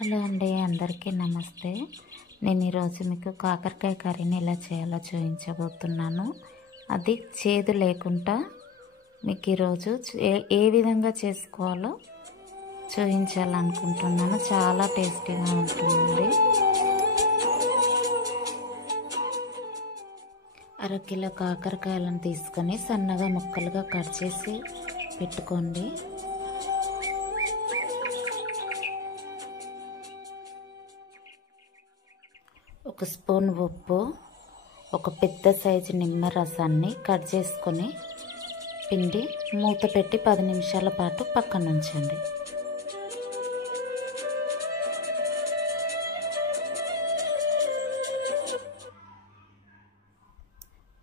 Hello అండి, అందరికీ నమస్తే. నేను ఈరోజు మీకు కాకరకాయ కర్రీని ఎలా చేయాలో చూపించబోతున్నాను. అది చేదు లేకుండా మీకు ఈరోజు ఏ విధంగా చేసుకోవాలో చూపించాలనుకుంటున్నాను. చాలా టేస్టీగా ఉంటుందండి. అరకిలో కాకరకాయలను తీసుకొని సన్నగా ముక్కలుగా కట్ చేసి పెట్టుకోండి. ఒక స్పూన్ ఉప్పు, ఒక పెద్ద సైజు నిమ్మ రసాన్ని కట్ చేసుకొని పిండి మూత పెట్టి 10 నిమిషాల పాటు పక్కన ఉంచండి.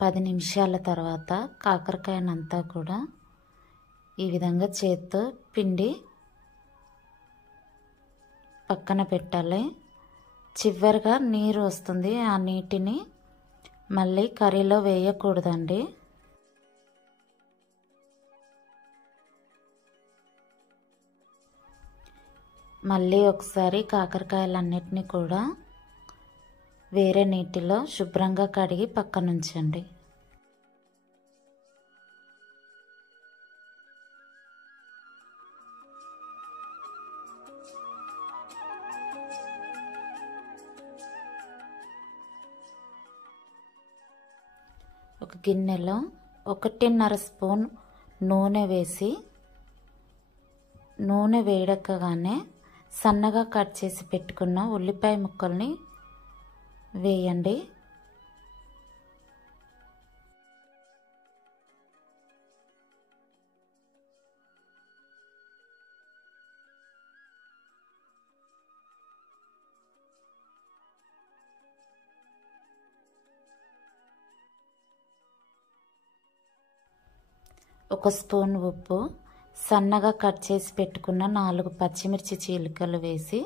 పది నిమిషాల తర్వాత కాకరకాయనంతా కూడా ఈ విధంగా చేత్తో పిండి పక్కన పెట్టాలి. చివరిగా నీరు వస్తుంది. ఆ నీటిని మళ్ళీ కర్రీలో వేయకూడదండి. మళ్ళీ ఒకసారి కాకరకాయలన్నిటినీ కూడా వేరే నీటిలో శుభ్రంగా కడిగి పక్కన ఉంచండి. ఒక గిన్నెలో 1.5 స్పూన్ నూనె వేసి, నూనె వేడెక్కగానే సన్నగా కట్ చేసి పెట్టుకున్న ఉల్లిపాయ ముక్కల్ని వేయండి. ఒక స్పూన్ ఉప్పు, సన్నగా కట్ చేసి పెట్టుకున్న 4 పచ్చిమిర్చి చీలికలు వేసి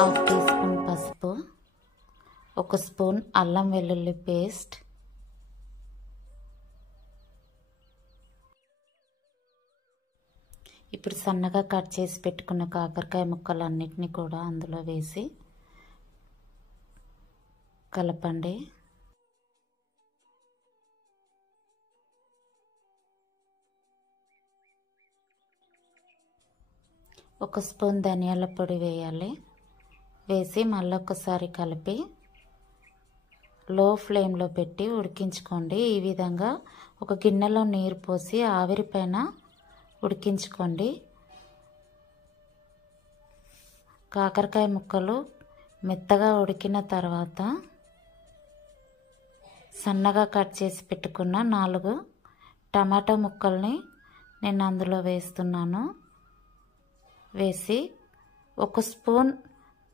హాఫ్ టీ స్పూన్ పసుపు, 1 స్పూన్ అల్లం వెల్లుల్లి పేస్ట్, ఇప్పుడు సన్నగా కట్ చేసి పెట్టుకున్న కాకరకాయ ముక్కలన్నిటినీ కూడా అందులో వేసి కలపండి. ఒక స్పూన్ ధనియాల పొడి వేయాలి. వేసి మళ్ళొకసారి కలిపి లో ఫ్లేమ్లో పెట్టి ఉడికించుకోండి. ఈ విధంగా ఒక గిన్నెలో నీరు పోసి ఆవిరిపైన ఉడికించుకోండి. కాకరకాయ ముక్కలు మెత్తగా ఉడికిన తర్వాత సన్నగా కట్ చేసి పెట్టుకున్న 4 టమాటా ముక్కల్ని నేను అందులో వేస్తున్నాను. వేసి 1 స్పూన్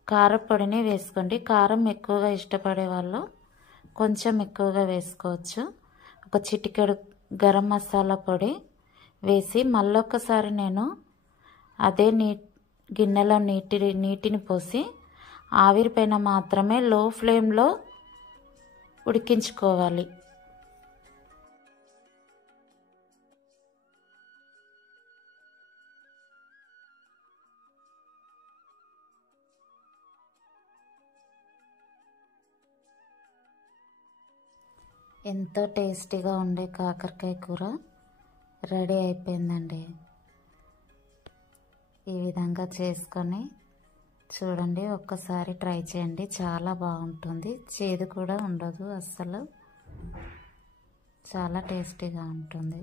కారపొడిని వేసుకోండి. కారం ఎక్కువగా ఇష్టపడే వాళ్ళు కొంచెం ఎక్కువగా వేసుకోవచ్చు. ఒక చిటికెడు గరం మసాలా పొడి వేసి మళ్ళొకసారి నేను అదే గిన్నెలో నీటిని పోసి ఆవిరిపైన మాత్రమే లో ఫ్లేమ్లో ఉడికించుకోవాలి. ఎంతో టేస్టీగా ఉండే కాకరకాయ కూర రెడీ అయిపోయిందండి. ఈ విధంగా చేసుకొని చూడండి, ఒక్కసారి ట్రై చేయండి. చాలా బాగుంటుంది. చేదు కూడా ఉండదు అస్సలు. చాలా టేస్టీగా ఉంటుంది.